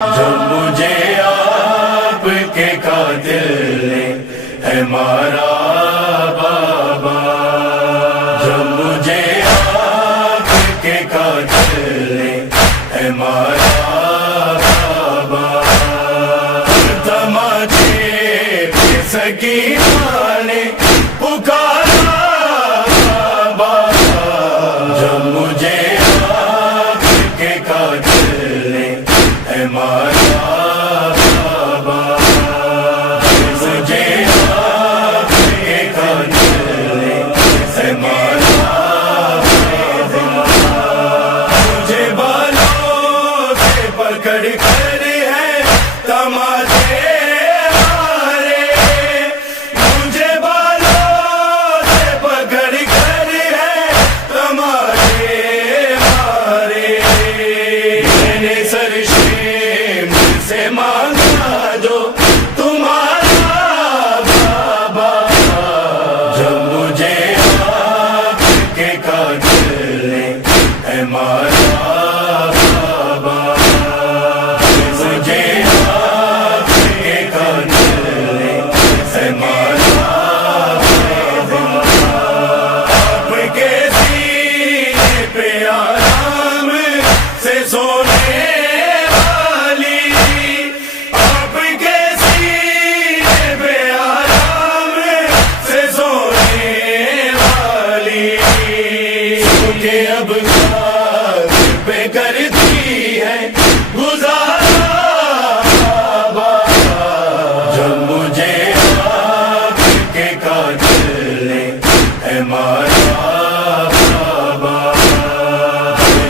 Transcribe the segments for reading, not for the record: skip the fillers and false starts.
جب مجھے آپ کے قاتل نے ہے مارا بابا، جب مجھے آپ کے قاتل نے ہے مارا بابا، تماچے پہ سکینہ نے پکارا بابا، جب مجھے آپ کے قاتل نے ہے مارا بابا، مجھے آپ کے قاتل نے ہے مارا بابا، مجھے بالوں سے پکڑ کر ہے تماچے مارے، مجھے بالوں سے پکڑ کر ہے تماچے مارے، میں نے سر سے مانگا جو تمہارا بابا، جب مجھے آپ کے قاتل نے ہے مارا بابا، مجھے آپ کے قاتل نے ہے مارا بابا، آپ کے سینے پہ آرام سے سونے کہ اب خاک پہ کرتی ہے گزارا بابا، جب مجھے آپ کے قاتل نے ہے مارا بابا،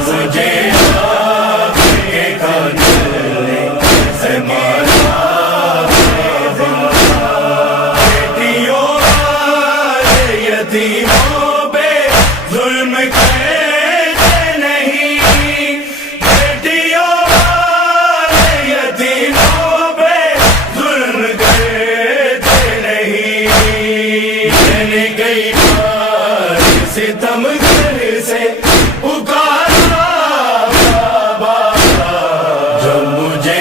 مجھے آپ کے قاتل نے ہے مارا بابا، بیٹیوں والے یتیموں پہ ظلم کرتے نہیں، بیٹیوں والے یتیموں پہ ظلم کرتے نہیں، میں نے کئی بار ستم گھر سے پکارا بابا، جب مجھے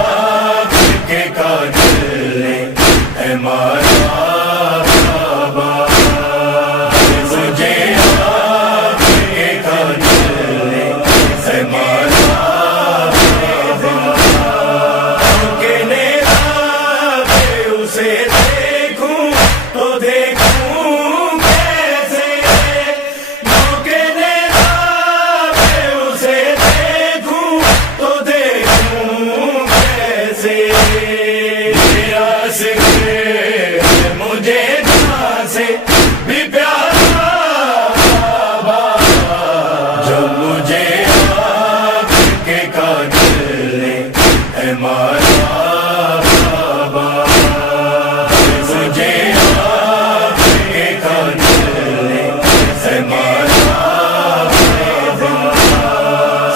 آپ کے قاتل نے ہے مارا بابا، مجھے آپ کے قاتل نے ہے مارا بابا، کہ نیزہ پہ اسے دیکھوں تو دیکھوں کیسے، کہ نیزہ پہ اسے دیکھوں تو دیکھوں کیسے، میرا عاشق مجھے جہاں سے بھی پیارا بابا، جب مجھے آپ کے قاتل نے ہے مارا بابا، مجھے آپ کے قاتل نے ہے مارا بابا،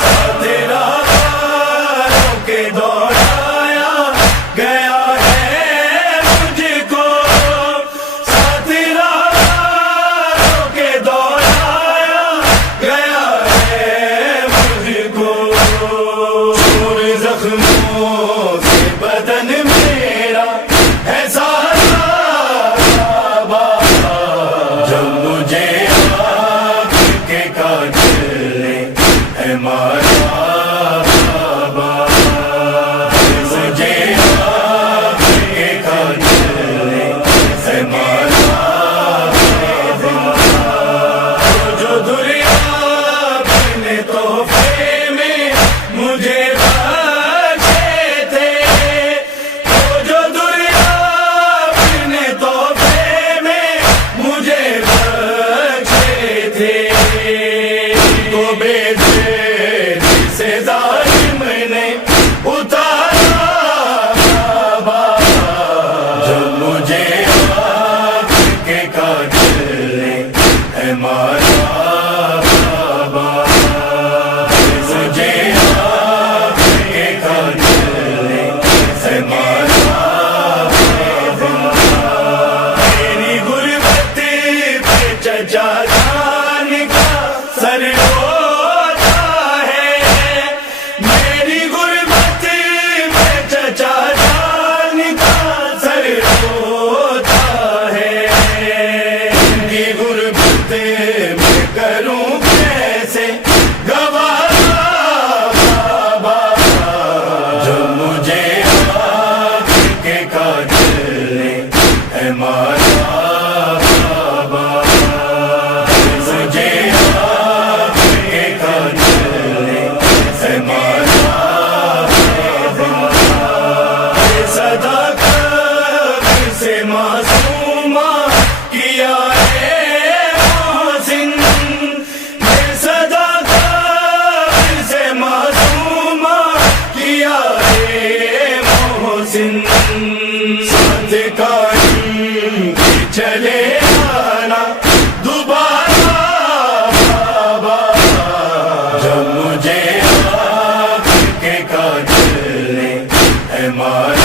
ساتھ راہوں کے دوڑایا گیا ہے مجھ کو، ساتھ راہوں کے دوڑایا گیا ہے مجھ کو، اور زخموں سے بدن میرا ہے سارا بابا، جب مجھے آپ کے قاتل نے ہے مارا بابا، مجھے آپ کے قاتل نے ہے مارا بابا، جو دریا نے تحفے میں مجھے بخشے مارے